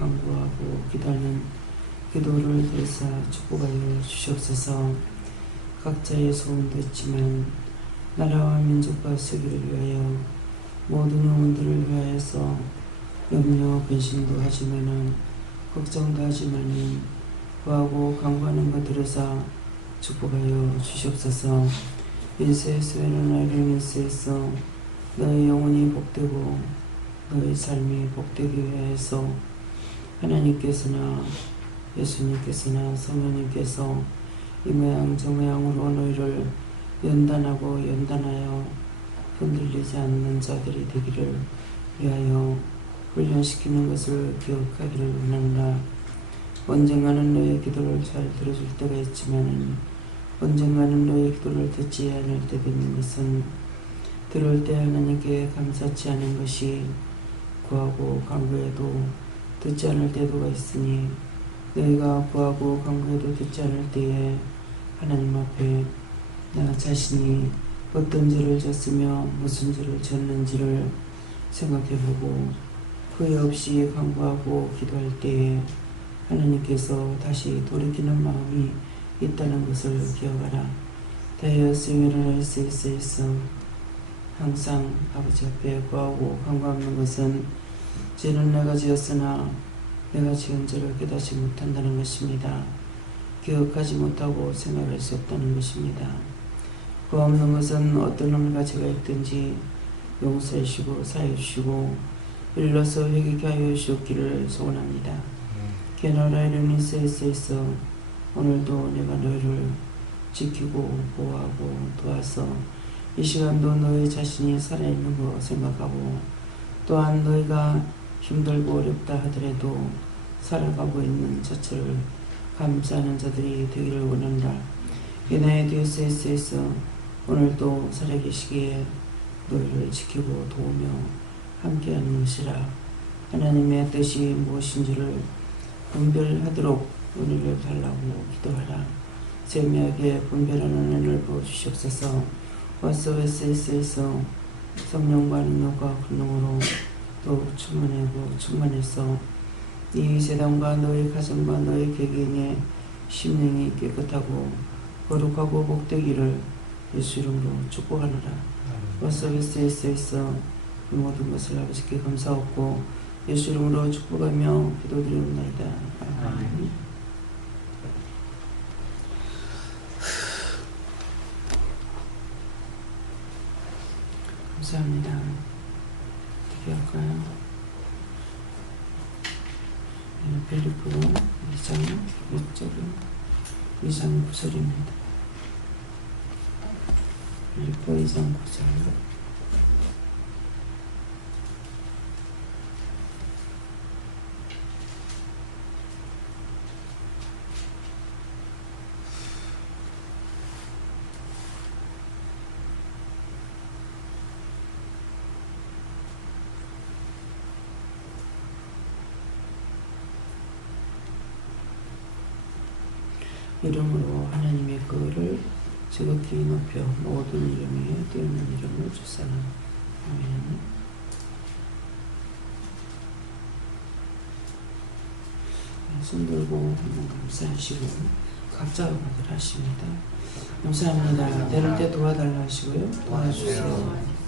간구하고 기도하는 기도를 들으사 축복하여 주시옵소서. 각자의 소원도 있지만 나라와 민족과 세계를 위하여 모든 영혼들을 위하여서 염려 근심도 하지만은 걱정도 하지만은 구하고 간구하는 것 들으사 축복하여 주시옵소서. 인세에서는 아이를 인세에서 너의 영혼이 복되고 너의 삶이 복되기 위해서 하나님께서나 예수님께서나 성령님께서 이 모양 저 모양으로 너희를 연단하고 연단하여 흔들리지 않는 자들이 되기를 위하여 훈련시키는 것을 기억하기를 원한다. 언젠가는 너의 기도를 잘 들어줄 때가 있지만 언젠가는 너의 기도를 듣지 않을 때도 있는 것은 들을 때 하나님께 감사치 않은 것이 구하고 간구해도 듣지 않을 때도가 있으니 너희가 구하고 간구해도 듣지 않을 때에 하나님 앞에 나 자신이 어떤 죄를 졌으며 무슨 죄를 졌는지를 생각해보고 후회 없이 간구하고 기도할 때에 하나님께서 다시 돌이키는 마음이 있다는 것을 기억하라. 다이어스 유니버시티에서 항상 아버지 앞에 구하고 간구하는 것은 죄는 내가 지었으나 내가 지은 죄를 깨닫지 못한다는 것입니다. 기억하지 못하고 생각할 수 없다는 것입니다. 구 없는 것은 어떤 놈과 죄가 있든지 용서해 주시고 사해 주시고 일러서 회개케 하여 주옵기를 소원합니다. 게너라이른 인세에서 오늘도 내가 너희를 지키고 보호하고 도와서 이 시간도 너희 자신이 살아있는 거 생각하고 또한 너희가 힘들고 어렵다 하더라도 살아가고 있는 자체를 감사하는 자들이 되기를 원한다. 이나의 디오세스에서 오늘도 살아계시기에 너희를 지키고 도우며 함께하는 것이라. 하나님의 뜻이 무엇인지를 분별하도록 은혜를 달라고 기도하라. 세미하게 분별하는 은혜를 부어주시옵소서. 와서웨스에서 성령과 능력과 권능으로 또 충만하고 충만해서 이 세상과 너의 가정과 너의 개개인의 심령이 깨끗하고 거룩하고 복되기를 예수 이름으로 축복하노라. 와서웨스에서 모든 것을 아버지께 감사하고 예수 이름으로 축복하며 기도드리옵나이다. 아멘. 감사합니다. 어떻게 할까요? 빌립보 2장 9절입니다. 빌립보 2장 9절. 이름으로 하나님의 거를 지극히 높여 모든 이름에 뛰어난 이름을 주사라. 아멘. 손 들고 감사하시고 각자가 받으라 하십니다. 감사합니다. 내릴 때 도와달라 하시고요. 도와주세요.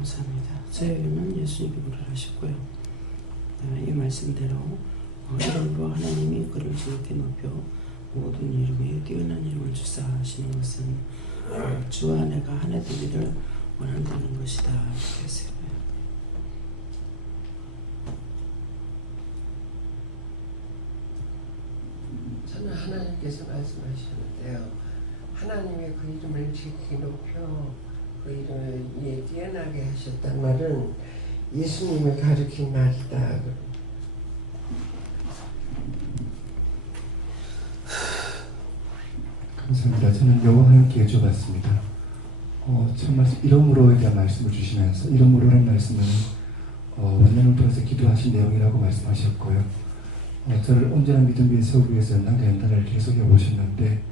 감사합니다. 저에게는 예수님이 불어하셨고요. 이 말씀대로 이름으로 하나님이 그를 즐겁게 높여 모든 이름에 뛰어난 이름을 주사 하시는 것은 주와 내가 하나 되기를 원한다는 것이다. 이렇게 했어요. 저는 하나님께서 말씀하셨는데요. 하나님의 그 이름을 지키 높여 그 이름을 위에 뛰어나게 하셨단 말은 예수님을 가리킨 말이다. 감사합니다. 저는 여호와 하나님께 여쭤봤습니다. 참 말씀 이름으로에 대한 말씀을 주시면서 이름으로라는 말씀은 원년을 통해서 기도하신 내용이라고 말씀하셨고요. 저를 온전한 믿음 위에 세우기 위해서 연단과 연단을 계속해 오셨는데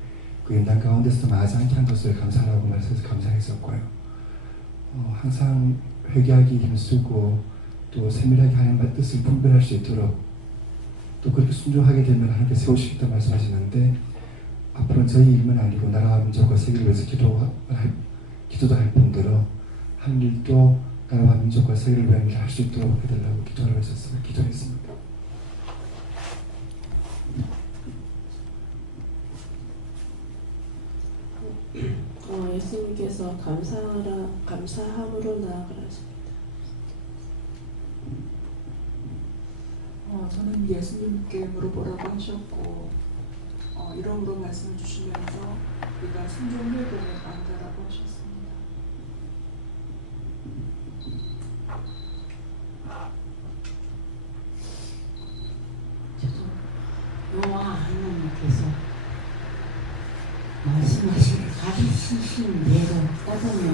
그 연단 가운데서도 마지 않게 한 것을 감사하라고 말씀해서 감사했었고요. 항상 회개하기 힘쓰고 또 세밀하게 하나님의 뜻을 분별할 수 있도록 또 그렇게 순종하게 되면 하나님께 세우시겠다 말씀하시는데 앞으로는 저희 일만 아니고 나라와 민족과 세계를 위해서 기도도 할 뿐더러 한 일도 나라와 민족과 세계를 위한 일을 할 수 있도록 해달라고 기도하라고 했었습니다. 기도했습니다. 예수님께서 감사함으로 나아가라십니다. 저는 예수님께 물어보라고 하셨고 이름으로 말씀 주시면서 우리가 순종회복에 만다라고 하셨습니다. 저도 여호와 하나님께서 말씀하신 가르치신 대로 따르며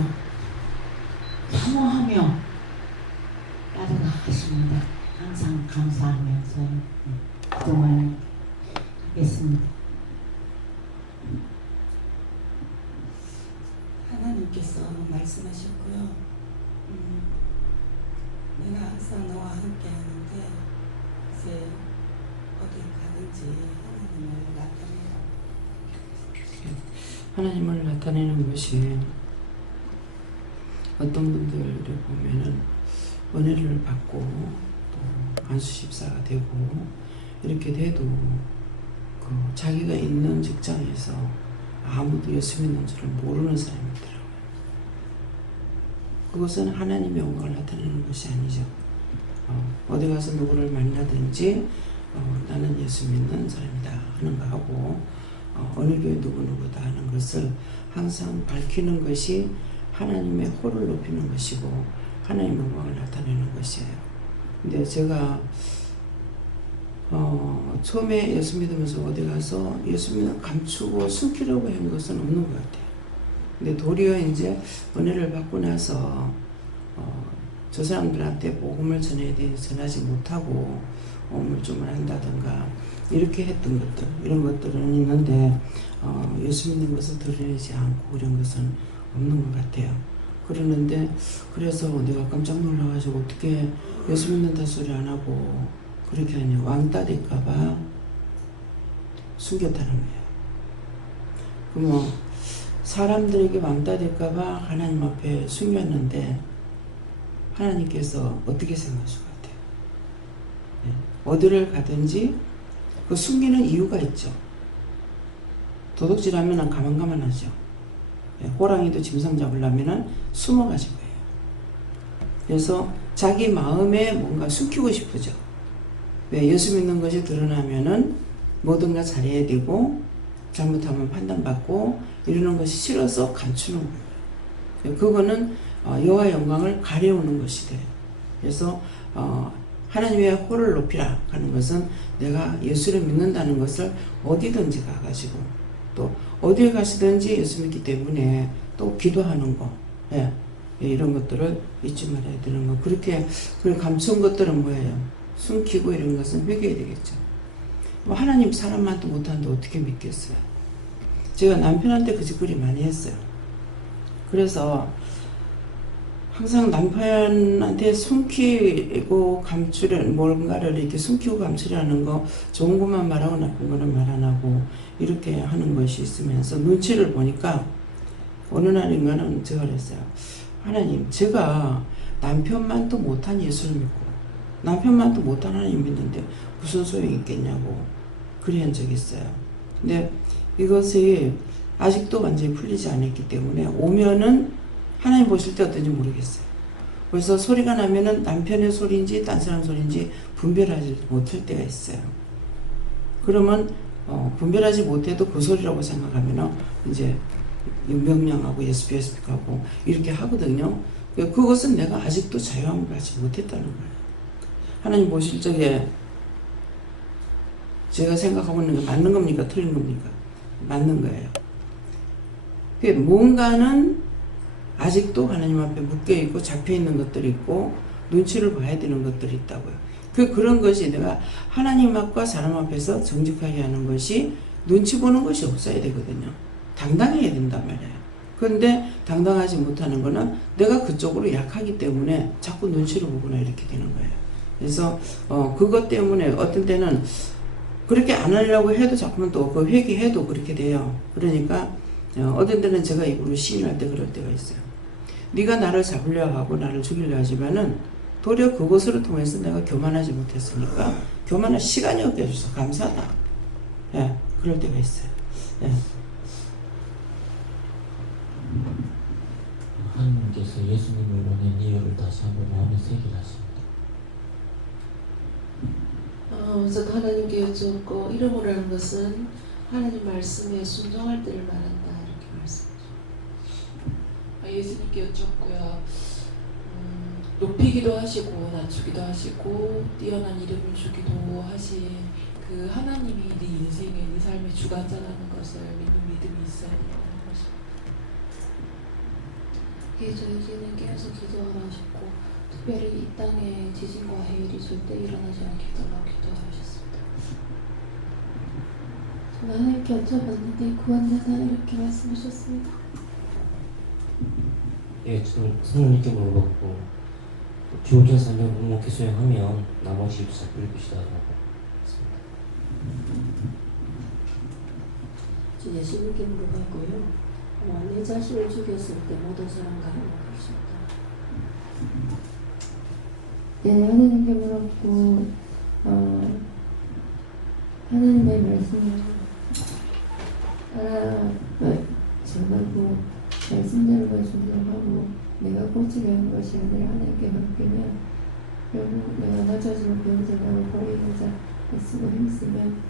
사모하며 따라가십니다. 항상 감사하면서 그동안 하겠습니다. 하나님께서 말씀하셨고요. 내가 항상 너와 함께 하는데 이제 어디 가든지 하나님을 나타내라. 하나님을 나타내는 것이 어떤 분들을 보면은 은혜를 받고 또 안수집사가 되고 이렇게 돼도 그 자기가 있는 직장에서 아무도 예수 믿는 줄을 모르는 사람이 있더라고요. 그것은 하나님의 영광을 나타내는 것이 아니죠. 어디 가서 누구를 만나든지 나는 예수 믿는 사람이다 하는 거 하고 어느 교회 누구누구다 하는 것을 항상 밝히는 것이 하나님의 호를 높이는 것이고 하나님의 영광을 나타내는 것이에요. 근데 제가 처음에 예수 믿으면서 어디 가서 예수 믿는 감추고 숨기려고 한 것은 없는 것 같아요. 근데 도리어 이제 은혜를 받고 나서 저 사람들한테 복음을 전하지 못하고 우물쭈물 한다든가 이렇게 했던 것들, 이런 것들은 있는데 예수 믿는 것을 드러내지 않고 이런 것은 없는 것 같아요. 그러는데 그래서 내가 깜짝 놀라가지고 어떻게 예수 믿는다 소리 안 하고 그렇게 하냐, 왕따 될까봐 숨겼다는 거예요. 그럼 사람들에게 왕따 될까봐 하나님 앞에 숨겼는데 하나님께서 어떻게 생각하실 것 같아요? 네. 어디를 가든지 그 숨기는 이유가 있죠. 도둑질하면 가만가만하죠. 네. 호랑이도 짐승 잡으려면 숨어가지고 해요. 그래서 자기 마음에 뭔가 숨기고 싶으죠. 왜? 예수 믿는 것이 드러나면은 뭐든가 잘해야 되고 잘못하면 판단받고 이러는 것이 싫어서 감추는 거예요. 그거는 여호와 영광을 가려우는 것이 돼요. 그래서 하나님의 호를 높이라 하는 것은 내가 예수를 믿는다는 것을 어디든지 가가지고 또 어디에 가시든지 예수 믿기 때문에 또 기도하는 거, 예, 이런 것들을 잊지 말아야 되는 거. 그렇게 그걸 감춘 것들은 뭐예요? 숨기고 이런 것은 회개해야 되겠죠. 뭐 하나님 사람한테 못하는데 어떻게 믿겠어요? 제가 남편한테 그 짓거리 많이 했어요. 그래서 항상 남편한테 숨기고 감추려는, 뭔가를 이렇게 숨기고 감추려는 거, 좋은 것만 말하고 나쁜 거는 말 안 하고 이렇게 하는 것이 있으면서 눈치를 보니까 어느 날인가는 제가 그랬어요. 하나님, 제가 남편만 또 못한 예수를 믿고 남편만 또 못한 하나님 믿는데 무슨 소용이 있겠냐고 그리 한 적이 있어요. 근데 이것이 아직도 완전히 풀리지 않았기 때문에 오면은 하나님 보실 때 어떤지 모르겠어요. 그래서 소리가 나면은 남편의 소리인지 딴 사람 소리인지 분별하지 못할 때가 있어요. 그러면 분별하지 못해도 그 소리라고 생각하면은 이제 명령하고 예스피하고 이렇게 하거든요. 그것은 내가 아직도 자유함을 받지 못했다는 거예요. 하나님 보실 적에 제가 생각하고 있는 게 맞는 겁니까? 틀린 겁니까? 맞는 거예요. 뭔가는 아직도 하나님 앞에 묶여있고 잡혀있는 것들이 있고 눈치를 봐야 되는 것들이 있다고요. 그런 것이 내가 하나님 앞과 사람 앞에서 정직하게 하는 것이 눈치 보는 것이 없어야 되거든요. 당당해야 된단 말이에요. 그런데 당당하지 못하는 거는 내가 그쪽으로 약하기 때문에 자꾸 눈치를 보거나 이렇게 되는 거예요. 그래서 그것 때문에 어떤 때는 그렇게 안 하려고 해도 자꾸만 또 그 회개해도 그렇게 돼요. 그러니까 어떤 때는 제가 입으로 시인할 때 그럴 때가 있어요. 네가 나를 잡으려 하고 나를 죽이려 하지만은 도리어 그것으로 통해서 내가 교만하지 못했으니까 교만할 시간이 없게 해줘서 감사하다. 예, 그럴 때가 있어요. 예. 하나님께서 예수님을 보낸 이유를 다시 한번 마음에 새기하십니다. 그래서 하나님께 여쭈었고 이름으로라는 것은 하나님 말씀에 순종할 때를 말한다 이렇게 말씀하죠. 예수님께 여쭈었고요. 높이기도 하시고 낮추기도 하시고 뛰어난 이름을 주기도 하신 그 하나님이 네 인생의 네 삶의 주관자라는 것을 믿는 믿음이 있어야 된다는 것입니다. 저희는 깨어서 기도하라 하셨고 특별히 이 땅에 지진과 해일이 절대 일어나지 않게 해달라고 기도하셨습니다. 저는 하나님께 여쭤봤는데 구원자다 이렇게 말씀하셨습니다. 예, 저는 성령님께 물어봤고 주어진 사명 묵묵히 수행하면 나머지 일도 잘 풀릴 것이다 라고 했습니다. 저 예수님께 물어봤고요. 내 자신을 죽였을 때 모든 사람 가능할 수 있다. 네, 하나님께 물었고 하나님의 말씀을 전하고 말씀대로만 순종하고 내가 고치려 한 것이 아니라 하나님께 맡기면 결국 내가 나 자신을 구원자라고 버리고자 애쓰고 힘쓰면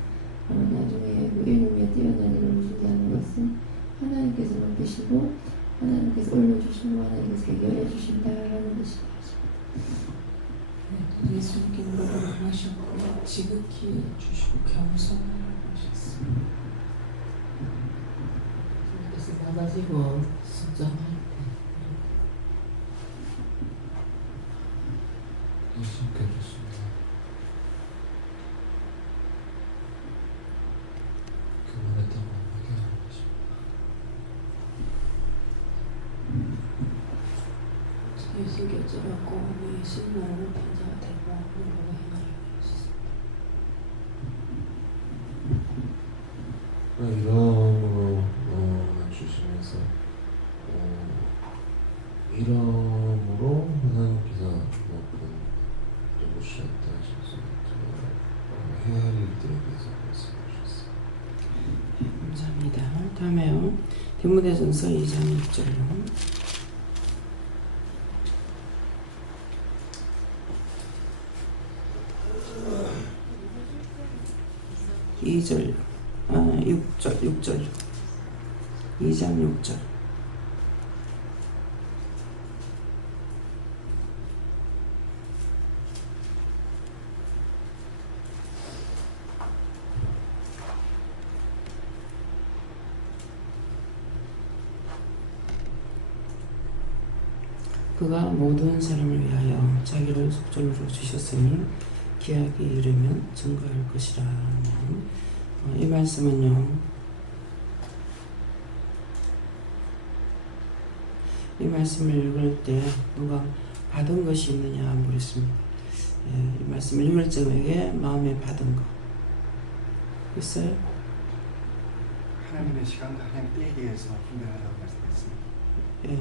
나중에 그 이름에 뛰어난 이름을 준다는 것은 하나님께서 맡기시고 하나님께서 올려주시고 하나님께서 해결해 주신다라는 것입니다. 예수님께 물어보라고 하셨고요. 지극히 주시고 겸손을 하셨습니다. 그래서 나가지고 순종할 때 예수님께 좋습니다. 교만했다고 회개하는 것입니다. 예수께 여쭤봤고 예수님 나라는 편자가 되고 물어보고 행하라고 하셨습니다. 이름으로 주시면서 이름으로 하나님께서 누구셨다 하셔서 해야 할 일들에 대해서 말씀해 주셨습니다. 감사합니다. 다음에요. 디모데전서 2장 6절로 2절, 6절, 2장 6절. 그가 모든 사람을 위하여 자기를 속전으로 주셨으니 기약이 이르면 증거할 것이라. 이 말씀은요, 이 말씀을 읽을 때 누가 받은 것이 있느냐 물었습니다. 이 말씀을 읽을 적에 마음에 받은 거 있어요? 하나님의 시간과 하나님 때에 대해서 분별하라고 말씀했습니다. 예.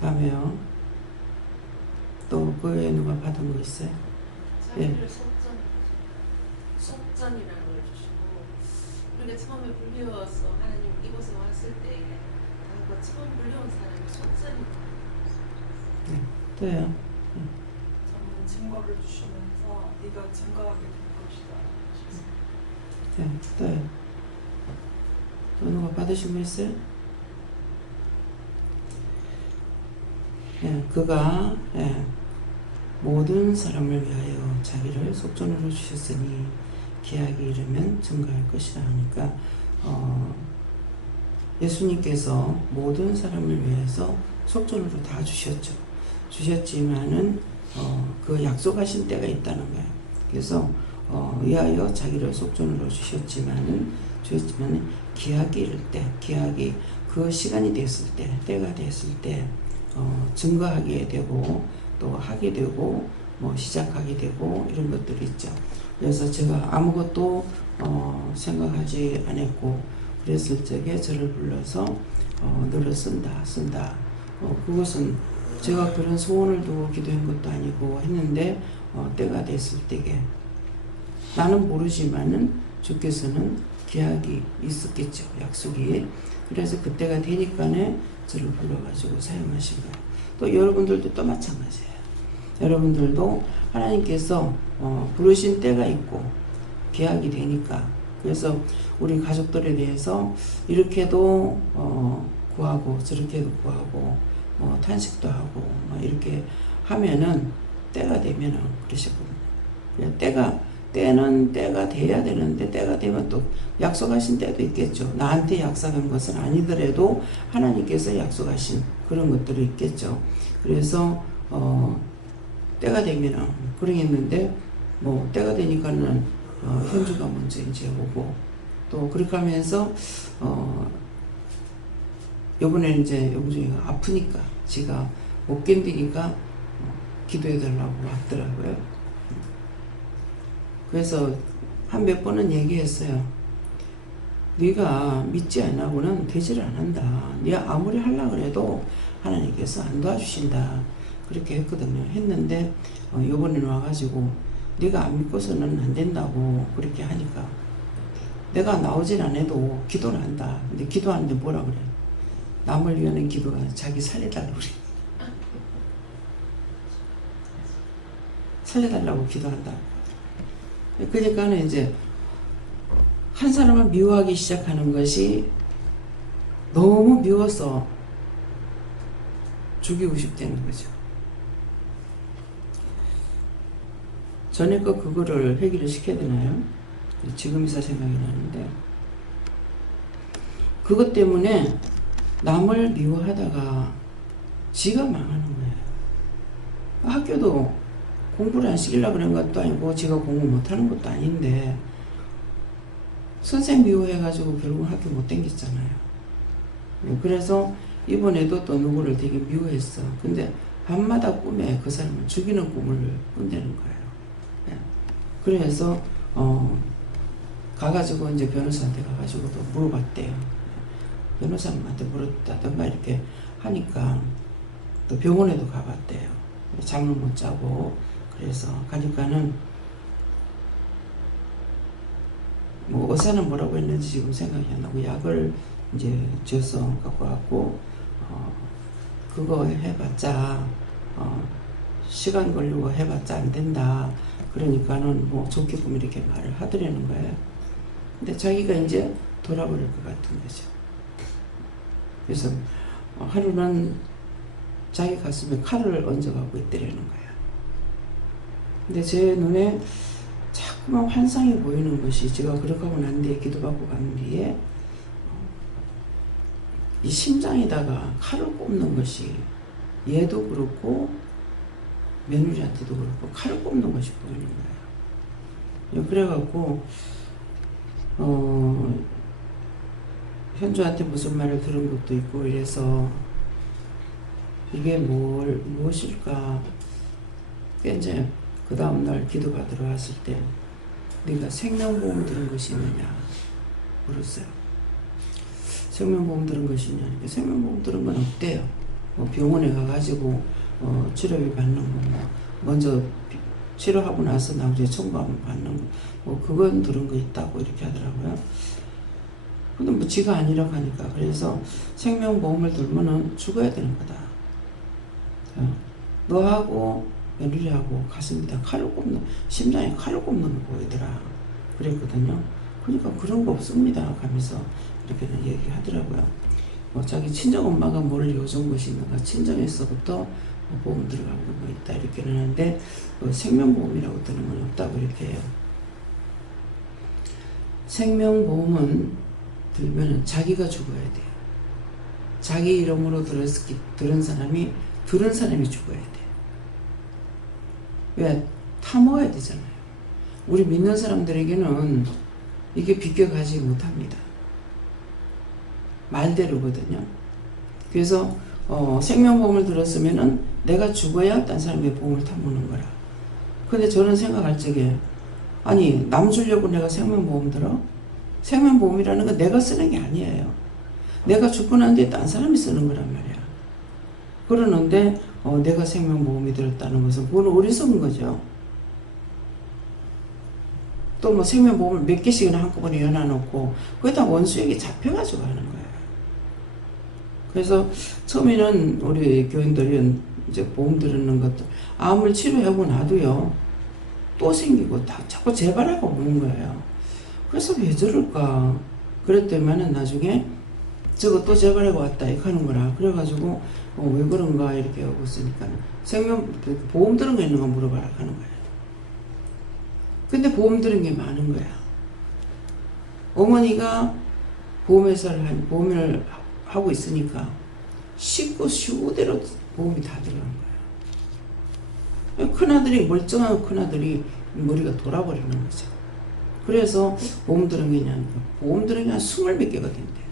다음에요. 또 그 외에 누가 받은 거 있어요? 자기를 속전이라는 걸 주시고 우리가 처음에 불리워서 하나님 이곳에 왔을 때 그 처음 불리운 사람이 속전이다. 또요. 저는 증거를 주시면서 네가 증거하게 될 것이다. 또요. 또 누가 받으신 거 있어요? 그가 모든 사람을 위하여 자기를 속전으로 주셨으니 기약이 이르면 증거할 것이라 하니까 예수님께서 모든 사람을 위해서 속전으로 다 주셨지만은 그 약속하신 때가 있다는 거예요. 그래서 위하여 자기를 속전으로 주셨지만은 기약이 이를 때, 기약이 그 시간이 됐을 때, 때가 됐을 때 증거하게 되고 또 하게 되고 뭐 시작하게 되고 이런 것들이 있죠. 그래서 제가 아무것도 생각하지 않았고 그랬을 적에 저를 불러서 너를 쓴다. 그것은 제가 그런 소원을 두고 기도한 것도 아니고 했는데 때가 됐을 때에 나는 모르지만은 주께서는 계약이 있었겠죠. 약속이. 그래서 그때가 되니까는 저를 불러가지고 사용하신 거예요. 또 여러분들도 또 마찬가지예요. 여러분들도 하나님께서 부르신 때가 있고 계약이 되니까 그래서 우리 가족들에 대해서 이렇게도 구하고 저렇게도 구하고 탄식도 하고 이렇게 하면은 때가 되면은 그러셨거든요. 때는 때가 돼야 되는데 때가 되면 또 약속하신 때도 있겠죠. 나한테 약속한 것은 아니더라도 하나님께서 약속하신 그런 것들이 있겠죠. 그래서 때가 되면은 그러겠는데 때가 되니까는 현주가 먼저 이제 오고 또 그렇게 하면서 요번에는 이제 영주이가 아프니까 지가 못 견디니까 기도해 달라고 왔더라고요. 그래서 한 몇 번은 얘기했어요. 네가 믿지 않고는 되지를 않는다. 네가 아무리 하려고 해도 하나님께서 안 도와주신다. 그렇게 했거든요. 했는데 요번에는 와가지고 네가 안 믿고서는 안 된다고 그렇게 하니까 내가 나오진 않아도 기도를 한다. 근데 기도하는데 뭐라 그래? 남을 위하는 기도가 자기 살려달라고 그래. 살려달라고 기도한다. 그러니까는 이제 한 사람을 미워하기 시작하는 것이 너무 미워서 죽이고 싶다는 거죠. 전에 그거를 해결을 시켜야 되나요? 지금이사 생각이 나는데 그것 때문에 남을 미워하다가 지가 망하는 거예요. 학교도 공부를 안 시키려고 그런 것도 아니고 지가 공부 못하는 것도 아닌데 선생님 미워해가지고 결국 학교 못 다녔잖아요. 그래서 이번에도 또 누구를 되게 미워했어. 근데 밤마다 꿈에 그 사람을 죽이는 꿈을 꾼다는 거예요. 그래서 가가지고 이제 변호사한테 가가지고 또 물어봤대요. 변호사님한테 물었다던가 이렇게 하니까 또 병원에도 가봤대요. 잠을 못 자고 그래서 가니까는 의사는 뭐라고 했는지 지금 생각이 안 나고 약을 이제 줘서 갖고 왔고 그거 해봤자 시간 걸리고 해봤자 안 된다. 그러니까는 좋게 보면 이렇게 말을 하더라는 거예요. 근데 자기가 이제 돌아버릴 것 같은 거죠. 그래서 하루는 자기 가슴에 칼을 얹어가고 있더라는 거예요. 근데 제 눈에 자꾸만 환상이 보이는 것이 제가 그렇게 하고 난 뒤에 기도받고 간 뒤에 이 심장에다가 칼을 꼽는 것이 얘도 그렇고 며느리한테도 그렇고 칼을 꼽는 것이 보이는 거예요. 그래갖고 현주한테 무슨 말을 들은 것도 있고 이래서 이게 무엇일까? 이제 그 다음날 기도받으러 왔을 때 네가 생명보험 들은 것이 있느냐 물었어요. 생명보험 들은 것이 있냐? 생명보험 들은 건 없대요. 병원에 가가지고 치료비 받는 거, 먼저 치료하고 나서 나중에 청구하면 받는 거, 그건 들은 거 있다고 이렇게 하더라고요. 근데 뭐 지가 아니라고 하니까. 그래서 생명보험을 들면은 죽어야 되는 거다. 너하고 며느리하고 가슴에다 칼을 꼽는, 심장에 칼을 꼽는 거 보이더라. 그랬거든요. 그러니까 그런 거 없습니다. 하면서 이렇게는 얘기하더라고요. 자기 친정 엄마가 뭘 요즘 것이 있는가, 친정에서부터 보험 들어간 거 뭐 있다 이렇게는 하는데 생명보험이라고 뜨는 건 없다고 이렇게 해요. 생명보험은 들면은 자기가 죽어야 돼요. 자기 이름으로 들은 사람이 죽어야 돼요. 왜? 타먹어야 되잖아요. 우리 믿는 사람들에게는 이게 비껴가지 못합니다. 말대로거든요. 그래서 생명보험을 들었으면은 내가 죽어야 딴 사람의 보험을 타먹는 거라. 근데 저는 생각할 적에 아니 남 주려고 내가 생명보험 들어? 생명보험이라는 건 내가 쓰는 게 아니에요. 내가 죽고 난 뒤에 딴 사람이 쓰는 거란 말이야. 그러는데 내가 생명보험이 들었다는 것은 그건 어리석은 거죠. 또 뭐 생명보험을 몇 개씩이나 한꺼번에 연화놓고 거기다 원수에게 잡혀가지고 하는 거예요. 그래서 처음에는 우리 교인들이 이제 보험 들었는 것도 암을 치료하고 나도요 또 생기고 다 자꾸 재발하고 오는 거예요. 그래서 왜 저럴까 그랬더니만은 나중에 저거 또 재발하고 왔다 이렇게 하는 거라. 그래가지고 왜 그런가 이렇게 하고 있으니까 보험 들은 거 있는가 물어봐라 하는 거예요. 근데 보험 들은 게 많은 거야. 어머니가 보험을 하고 있으니까 쉽고 쉬우대로 보험이 다 들어간 거예요. 큰아들이 멀쩡한 큰아들이 머리가 돌아버리는 거죠. 그래서 보험 들은 게 아니라 보험 들은 게 한 20몇 개가 된대.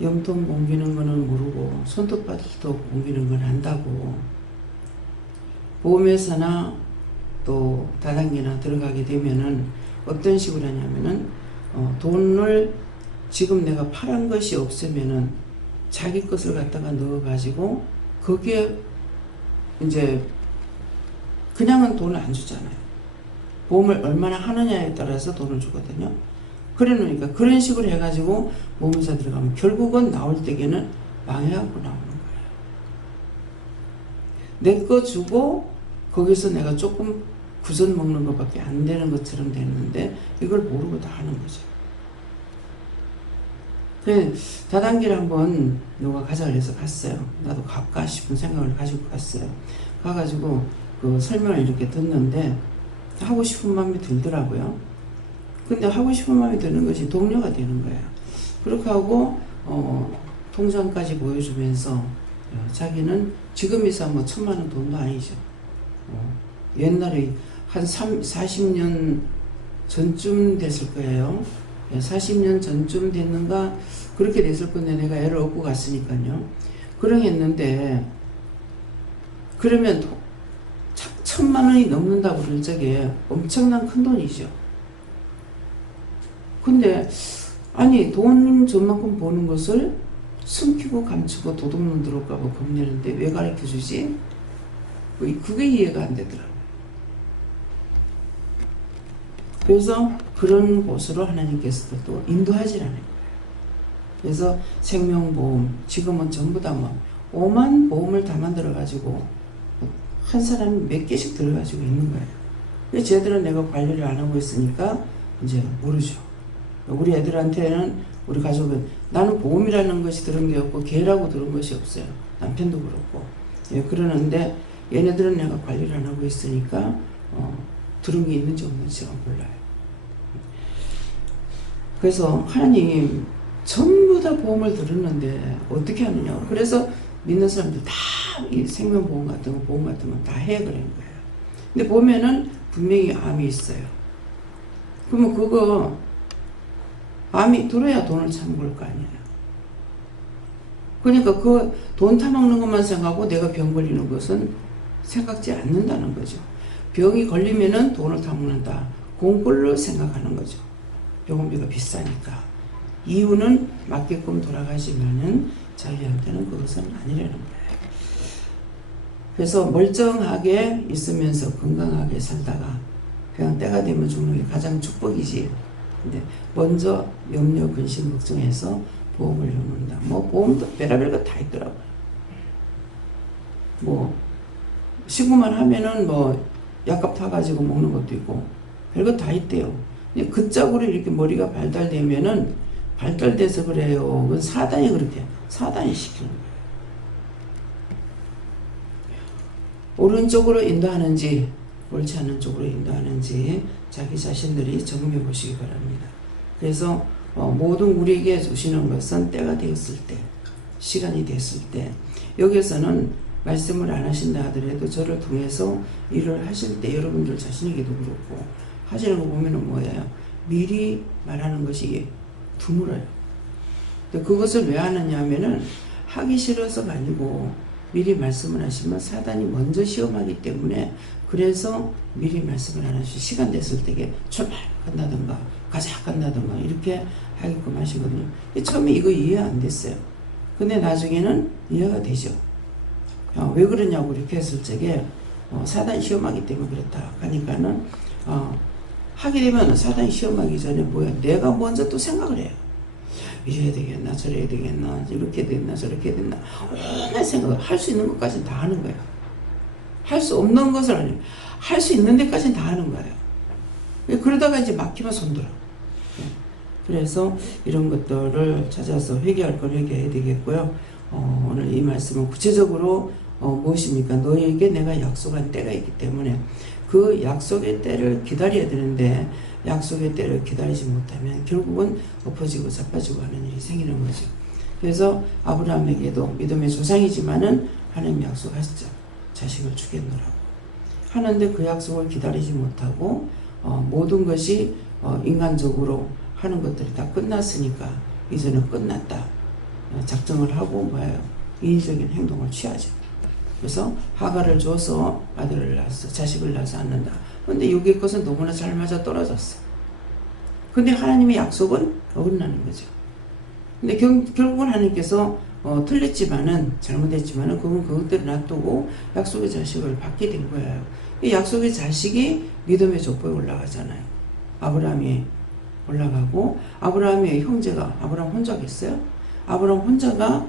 염통 옮기는 거는 모르고 손톱바닥도 옮기는 건 안다고. 보험회사나 또 다단계나 들어가게 되면은 어떤 식으로 하냐면은 돈을 지금 내가 팔은 것이 없으면은 자기 것을 갖다가 넣어가지고 거기에 이제 그냥은 돈을 안 주잖아요. 보험을 얼마나 하느냐에 따라서 돈을 주거든요. 그래 놓으니까 그런 식으로 해가지고 보험회사 들어가면 결국은 나올 때에는 망해갖고 나오는 거예요. 내 거 주고 거기서 내가 조금 구선 먹는 것밖에 안 되는 것처럼 됐는데 이걸 모르고 다 하는 거죠. 다단계를 한번 누가 가자 그래서 갔어요. 나도 갈까 싶은 생각을 가지고 갔어요. 가가지고 그 설명을 이렇게 듣는데 하고 싶은 마음이 들더라고요. 근데 하고 싶은 마음이 드는 것이 동료가 되는 거예요. 그렇게 하고 통장까지 보여주면서 자기는 지금이서 뭐 1,000만 원 돈도 아니죠. 옛날에 한 40년 전쯤 됐을 거예요. 40년 전쯤 됐는가 그렇게 됐을 건데 내가 애를 얻고 갔으니까요. 그러겠는데 그러면 1,000만 원이 넘는다고 그럴 적에 엄청난 큰 돈이죠. 근데 아니 돈 저만큼 버는 것을 숨기고 감추고 도둑놈 들어올까 봐 겁내는데 왜 가르쳐주지? 그게 이해가 안 되더라고요. 그래서 그런 곳으로 하나님께서 또 인도하지 않을 거예요. 그래서 생명보험 지금은 전부 다 뭐 5만 보험을 다 만들어가지고 한 사람이 몇 개씩 들어가지고 있는 거예요. 쟤들은 내가 관리를 안 하고 있으니까 이제 모르죠. 우리 애들한테는 우리 가족은 나는 보험이라는 것이 들은 게 없고 개라고 들은 것이 없어요. 남편도 그렇고. 그러는데 얘네들은 내가 관리를 안 하고 있으니까 들은 게 있는지 없는지가 몰라요. 그래서 하나님 전부 다 보험을 들었는데 어떻게 하느냐. 그래서 믿는 사람들 다 이 생명보험 같은 거 보험 같은 거 다 해 그런 거예요. 근데 보면은 분명히 암이 있어요. 그러면 그거 암이 들어야 돈을 참을 거 아니에요. 그러니까 그 돈 타먹는 것만 생각하고 내가 병 걸리는 것은 생각지 않는다는 거죠. 병이 걸리면은 돈을 타먹는다. 그걸로 생각하는 거죠. 병원비가 비싸니까. 이유는 맞게끔 돌아가지만은 자기한테는 그것은 아니라는 거예요. 그래서 멀쩡하게 있으면서 건강하게 살다가 그냥 때가 되면 죽는 게 가장 축복이지. 근데 먼저 염려, 근심, 걱정해서 보험을 넣는다. 뭐 보험도 별의별 거 다 있더라고요. 뭐 신고만 하면은 뭐 약값 타가지고 먹는 것도 있고 별거 다 있대요. 그 짝으로 이렇게 머리가 발달되면은 발달돼서 그래요. 그건 사단이 그렇게 사단이 시키는 거예요. 옳은 쪽으로 인도하는지 옳지 않은 쪽으로 인도하는지 자기 자신들이 점검해 보시기 바랍니다. 그래서 모든 우리에게 주시는 것은 때가 되었을 때, 시간이 됐을 때, 여기서는 말씀을 안 하신다 하더라도 저를 통해서 일을 하실 때 여러분들 자신에게도 그렇고 하시는 거 보면은 뭐예요? 미리 말하는 것이 드물어요. 그것을 왜 하느냐 하면은 하기 싫어서가 아니고 미리 말씀을 하시면 사단이 먼저 시험하기 때문에 그래서 미리 말씀을 안 하시고 시간 됐을 때에 출발 간다든가 가자 간다든가 이렇게 하게끔 하시거든요. 처음에 이거 이해 안 됐어요. 근데 나중에는 이해가 되죠. 왜 그러냐고 이렇게 했을 적에 사단이 시험하기 때문에 그렇다 하니까는 하게 되면 사단이 시험하기 전에 뭐야 내가 먼저 또 생각을 해요. 이래야 되겠나 저래야 되겠나 이렇게 됐나 저렇게 됐나 온갖 생각을 할 수 있는 것까지는 다 하는 거예요. 할 수 없는 것을 아니에요. 할 수 있는 데까지는 다 하는 거예요. 그러다가 이제 막히면 손들어. 그래서 이런 것들을 찾아서 회개할 걸 회개해야 되겠고요. 오늘 이 말씀은 구체적으로 무엇입니까? 너에게 내가 약속한 때가 있기 때문에 그 약속의 때를 기다려야 되는데 약속의 때를 기다리지 못하면 결국은 엎어지고 자빠지고 하는 일이 생기는 거죠. 그래서 아브라함에게도 믿음의 조상이지만은 하나님 약속하셨죠. 자식을 주겠노라고 하는데 그 약속을 기다리지 못하고 모든 것이 인간적으로 하는 것들이 다 끝났으니까 이제는 끝났다 작정을 하고 뭐예요? 인위적인 행동을 취하죠. 그래서 하가를 줘서 아들을 낳았어. 자식을 낳아서 낳는다. 근데 여기의 것은 너무나 잘 맞아 떨어졌어. 근데 하나님의 약속은 어긋나는 거죠. 근데 결국은 하나님께서 틀렸지만은 잘못했지만은 그건 그것대로 놔두고 약속의 자식을 받게 된 거예요. 이 약속의 자식이 믿음의 족보에 올라가잖아요. 아브라함이 올라가고 아브라함의 형제가 아브라함 혼자겠어요? 아브라함 혼자가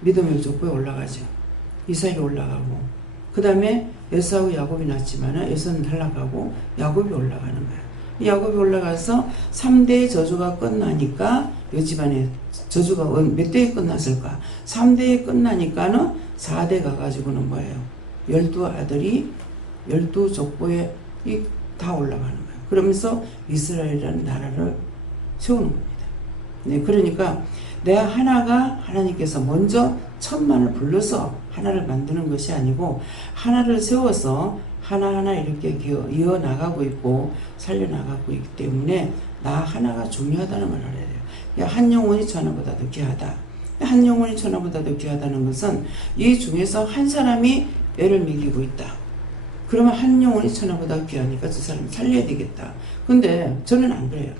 믿음의 족보에 올라가죠. 이삭이 올라가고 그 다음에 에사우 야곱이 낳았지만 에사는 탈락하고 야곱이 올라가는 거예요. 야곱이 올라가서 3대의 저주가 끝나니까 이 집안의 저주가 몇 대에 끝났을까? 3대에 끝나니까는 4대 가가지고는 뭐예요? 12아들이 12족보에 다 올라가는 거예요. 그러면서 이스라엘이라는 나라를 세우는 겁니다. 네, 그러니까 내가 하나가 하나님께서 먼저 천만을 불러서 하나를 만드는 것이 아니고 하나를 세워서 하나하나 이렇게 이어나가고 있고 살려나가고 있기 때문에 나 하나가 중요하다는 걸 알아야 돼요. 한 영혼이 천하보다 더 귀하다. 한 영혼이 천하보다 더 귀하다는 것은 이 중에서 한 사람이 애를 먹이고 있다. 그러면 한 영혼이 천하보다 귀하니까 저 사람을 살려야 되겠다. 근데 저는 안 그래요.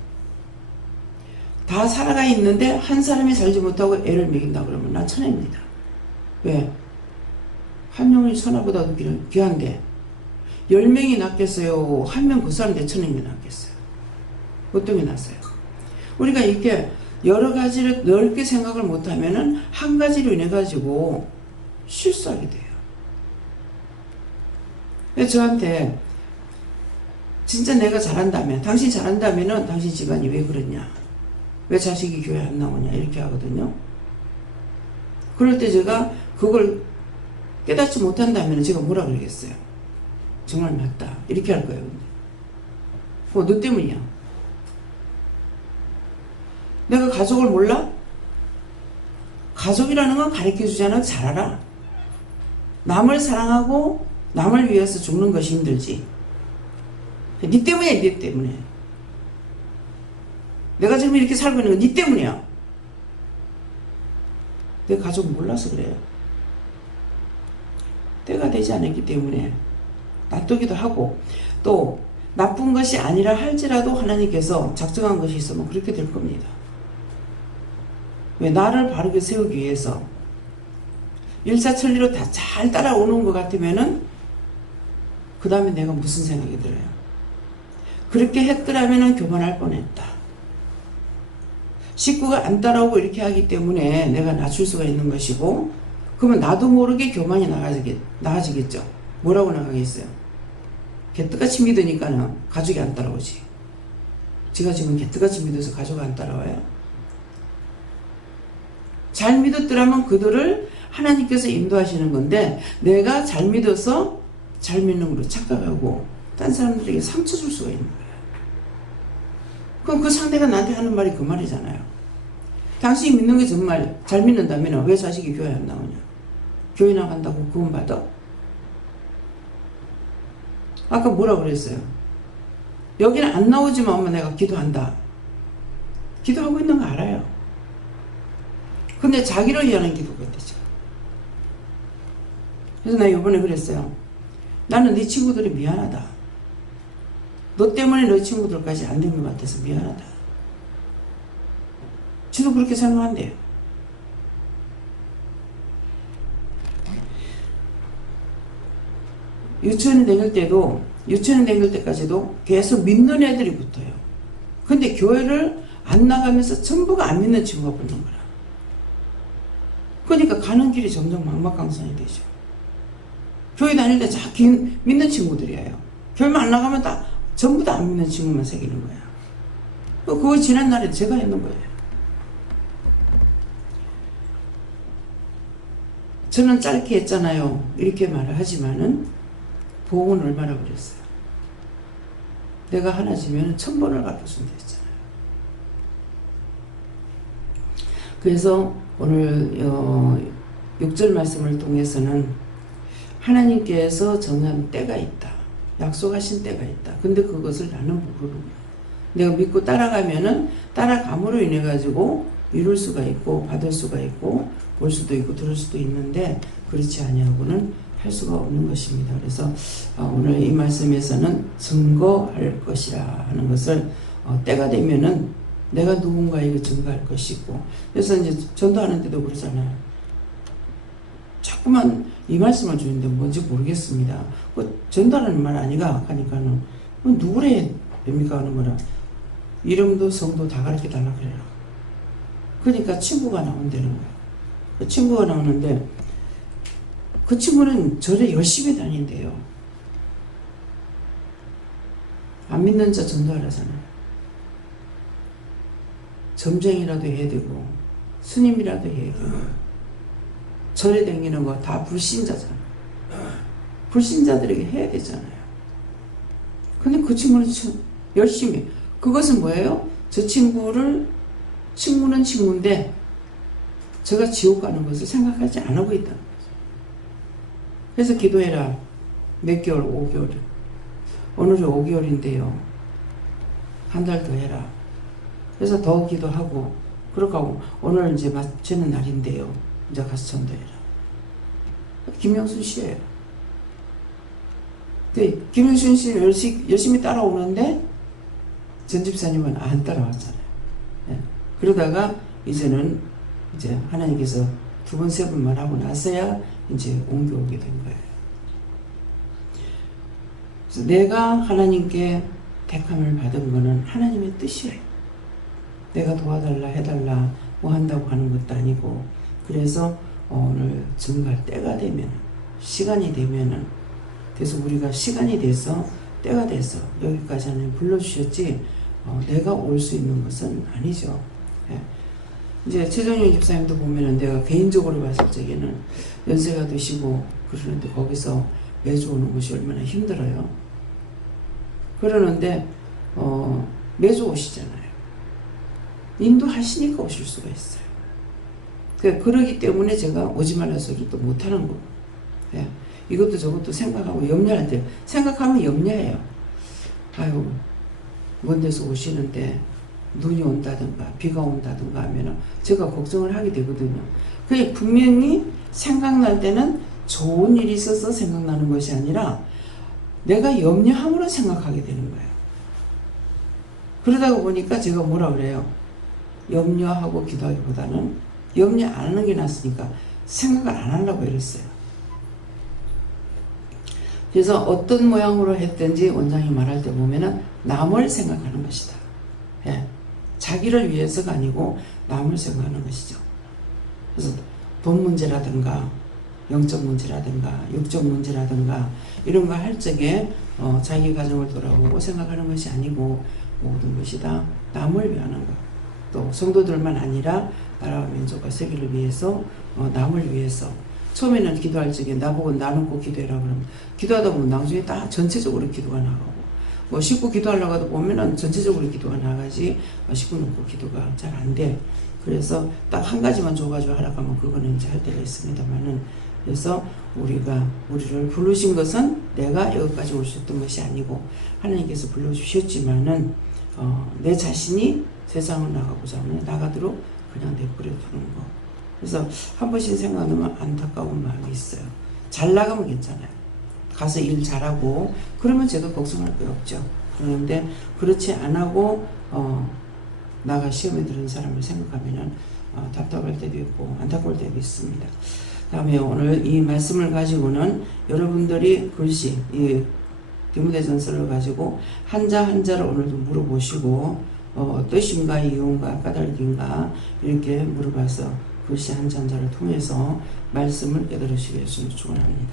다 살아가 있는데 한 사람이 살지 못하고 애를 먹인다 그러면 난 천하입니다. 왜? 한 영혼이 천하보다 더 귀한데 10명이 낫겠어요? 한 명 그 사람 내 천명이 낫겠어요? 어떤 게 낫어요? 우리가 이렇게 여러 가지를 넓게 생각을 못하면은 한 가지로 인해 가지고 실수하게 돼요. 그래서 저한테 진짜 내가 잘한다면 당신 잘한다면은 당신 집안이 왜 그러냐? 왜 자식이 교회 안 나오냐? 이렇게 하거든요. 그럴 때 제가 그걸 깨닫지 못한다면 제가 뭐라 그러겠어요? 정말 맞다. 이렇게 할 거예요. 너 때문이야. 내가 가족을 몰라? 가족이라는 건 가르쳐주잖아. 잘 알아. 남을 사랑하고 남을 위해서 죽는 것이 힘들지. 네 때문이야. 네 때문에. 내가 지금 이렇게 살고 있는 건 네 때문이야. 내 가족을 몰라서 그래요. 때가 되지 않았기 때문에 놔두기도 하고 또 나쁜 것이 아니라 할지라도 하나님께서 작정한 것이 있으면 그렇게 될 겁니다. 왜? 나를 바르게 세우기 위해서. 일사천리로 다 잘 따라오는 것 같으면은 그 다음에 내가 무슨 생각이 들어요? 그렇게 했더라면은 교만할 뻔했다. 식구가 안 따라오고 이렇게 하기 때문에 내가 낮출 수가 있는 것이고, 그러면 나도 모르게 교만이 나아지겠죠. 뭐라고 나가겠어요? 개떡같이 믿으니까는 가족이 안 따라오지. 제가 지금 개떡같이 믿어서 가족이 안 따라와요? 잘 믿었더라면 그들을 하나님께서 인도하시는 건데, 내가 잘 믿어서 잘 믿는 걸로 착각하고 딴 사람들에게 상처 줄 수가 있는 거예요. 그럼 그 상대가 나한테 하는 말이 그 말이잖아요. 당신이 믿는 게 정말 잘 믿는다면 왜 자식이 교회 안 나오냐? 교회 나간다고 구원받아? 아까 뭐라 그랬어요? 여기는 안 나오지만 엄마 내가 기도한다. 기도하고 있는 거 알아요. 근데 자기를 위하는 기도가 되죠. 그래서 나 이번에 그랬어요. 나는 네 친구들이 미안하다. 너 때문에 너 친구들까지 안 된 것 같아서 미안하다. 저도 그렇게 생각한대요. 유치원에 다닐 때까지도 계속 믿는 애들이 붙어요. 근데 교회를 안 나가면서 전부가 안 믿는 친구가 붙는 거라. 그러니까 가는 길이 점점 막막강산이 되죠. 교회 다닐 때 다 믿는 친구들이에요. 교회만 안 나가면 다 전부 다 안 믿는 친구만 새기는 거야. 그거 지난 날에 제가 했는 거예요. 저는 짧게 했잖아요. 이렇게 말을 하지만은 보험은 얼마나 그랬어요. 내가 하나 지면 1000번을 갚아준다 했잖아요. 그래서 오늘 6절 말씀을 통해서는 하나님께서 정한 때가 있다. 약속하신 때가 있다. 근데 그것을 나는 모르는 거야. 내가 믿고 따라가면은 따라감으로 인해 가지고 이룰 수가 있고 받을 수가 있고 볼 수도 있고 들을 수도 있는데, 그렇지 아니하고는 할 수가 없는 것입니다. 그래서 오늘 이 말씀에서는 증거할 것이라 하는 것을 때가 되면은 내가 누군가에게 증거할 것이고, 그래서 이제 전도하는 데도 그러잖아요. 자꾸만 이 말씀을 주는데 뭔지 모르겠습니다. 전도하는 말 아니가 하니까는 누구래 됩니까 하는 거라. 이름도 성도 다 가르쳐 달라 그래요. 그러니까 친구가 나온다는 거예요. 그 친구가 나오는데 그 친구는 절에 열심히 다닌대요. 안 믿는 자 전도하라잖아요. 점쟁이라도 해야 되고 스님이라도 해야 되고 절에 다니는 거 다 불신자잖아요. 불신자들에게 해야 되잖아요. 근데 그 친구는 열심히, 그것은 뭐예요? 저 친구는 친구인데 제가 지옥 가는 것을 생각하지 안 하고 있다는 거죠. 그래서 기도해라. 몇 개월? 5개월. 오늘이 5개월인데요. 한 달 더 해라. 그래서 더 기도하고 그렇게 하고 오늘 이제 마치는 날인데요. 이제 가서 전도해라. 김영순 씨예요. 김영순 씨를 열심히 따라오는데 전 집사님은 안 따라왔잖아요. 네. 그러다가 이제는 이제 하나님께서 2번, 3번만 하고 나서야 이제 옮겨오게 된 거예요. 그래서 내가 하나님께 택함을 받은 거는 하나님의 뜻이에요. 내가 도와달라 해달라 뭐 한다고 하는 것도 아니고, 그래서 오늘 증거할 때가 되면, 시간이 되면은, 그래서 우리가 시간이 돼서 때가 돼서 여기까지 하나님 불러주셨지 내가 올 수 있는 것은 아니죠. 예. 이제 최정윤 집사님도 보면은 내가 개인적으로 봤을 적에는 연세가 드시고 그러는데 거기서 매주 오는 것이 얼마나 힘들어요. 그러는데 매주 오시잖아요. 인도하시니까 오실 수가 있어요. 그러기 때문에 제가 오지 말라 소리도 못하는 거고, 예. 이것도 저것도 생각하고 염려할 때, 생각하면 염려해요. 아유, 먼 데서 오시는데 눈이 온다든가 비가 온다든가 하면 제가 걱정을 하게 되거든요. 그게 분명히 생각날 때는 좋은 일이 있어서 생각나는 것이 아니라 내가 염려함으로 생각하게 되는 거예요. 그러다가 보니까 제가 뭐라 그래요? 염려하고 기도하기보다는 염려 안 하는 게 낫으니까 생각을 안 하려고 이랬어요. 그래서 어떤 모양으로 했든지 원장이 말할 때 보면은 남을 생각하는 것이다. 예. 자기를 위해서가 아니고 남을 생각하는 것이죠. 그래서 돈 문제라든가 영적 문제라든가 육적 문제라든가 이런 거 할 적에 자기 가정을 돌아보고 생각하는 것이 아니고 모든 것이 다 남을 위하는 것. 또 성도들만 아니라 나라와 민족과 세계를 위해서 남을 위해서 처음에는 기도할 적에 나보고 나누고 기도해라 그러면 기도하다 보면 나중에 다 전체적으로 기도가 나가고 뭐 식구 기도하려고 하다 보면은 전체적으로 기도가 나가지 식구 놓고 기도가 잘 안 돼. 그래서 딱 한 가지만 줘가지고 하라고 하면 그거는 이제 할 때가 있습니다만은 그래서 우리를 부르신 것은 내가 여기까지 올 수 있던 것이 아니고 하나님께서 불러주셨지만은 내 자신이 세상을 나가고자 하면 나가도록 그냥 내버려 두는 거. 그래서 한 번씩 생각하면 안타까운 마음이 있어요. 잘 나가면 괜찮아요. 가서 일 잘하고 그러면 제가 걱정할 거 없죠. 그런데 그렇지 안 하고 나가 시험에 들은 사람을 생각하면은 답답할 때도 있고 안타까울 때도 있습니다. 다음에 오늘 이 말씀을 가지고는 여러분들이 글씨 이 디모데전서를 가지고 한자 한자를 오늘도 물어보시고 뜻인가 이유인가 까닭인가 이렇게 물어봐서 글씨 한자 한자를 통해서 말씀을 깨달으시겠으면 축원합니다.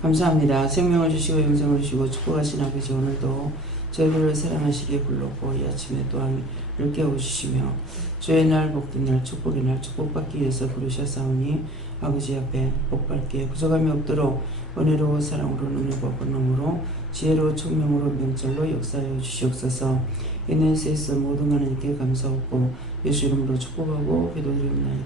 감사합니다. 생명을 주시고 영생을 주시고 축복하신 아버지 오늘도 저희를 사랑하시기에 불렀고 이 아침에 또한 를 깨워주시며 주의 날 복된 날 축복의 날 축복받기 위해서 부르셨사오니 아버지 앞에 복받기에 부족함이 없도록 은혜로 사랑으로 능력과 권능으로 지혜로 총명으로 명절로 역사하여 주시옵소서. 이는 세상 모든 하나님께 감사하고 예수 이름으로 축복하고 기도드립니다.